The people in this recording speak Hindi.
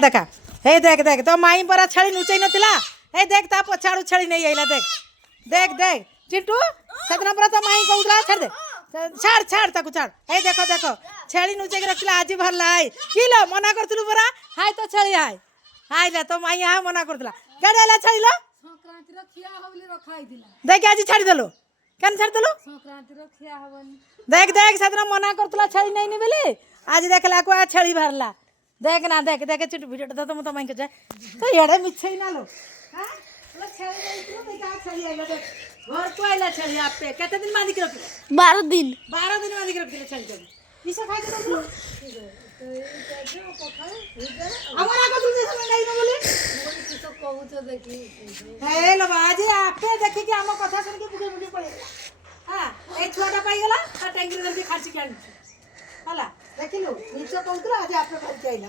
देखा हे देख देख तो माई परा छेली नुचई नथिला हे देख ता पछाड़ू छेली नहीं आइला देख देख देख चिंटू सतना परा तो माई कहउला छाड़ दे छाड़ छाड़ ताकू छाड़ हे देखो देखो छेली नुचई के रखला आज भरला है किलो मना करतलु परा हाय तो छेली हाय हाय ले तो माई हां मना करतला गडेला छेली लो संक्रांति रो खिया होबले रखाई दिला देख आज छाड़ देलो केन छाड़ देलो संक्रांति रो खिया होबनी देख देख सतना मना करतला छेली नहीं नी बेले आज देखला को आ छेली भरला देख ना देख देख चिट वीडियो तो तुम तो माई के तो एड़े मिछई ना लो हां लो छेली नहीं तू देख आ छेली आइला देख घर को आइला छेली आप पे कितने दिन बांध के रखले 12 दिन 12 दिन बांध के रखले छेली को इसे खाई के दो हमारा को तुम जैसे नहीं ना बोले मोर तो कहू तो देखी हे लो बाजी आप पे देखि कि हम कथा सुन के बुझे बुझे पड़ेला हां ए छुआटा पाई गेला ता टैंकी जल्दी खाची के आनी हला देखिलु नीचे कहउतरा आज आप पे घर के आइला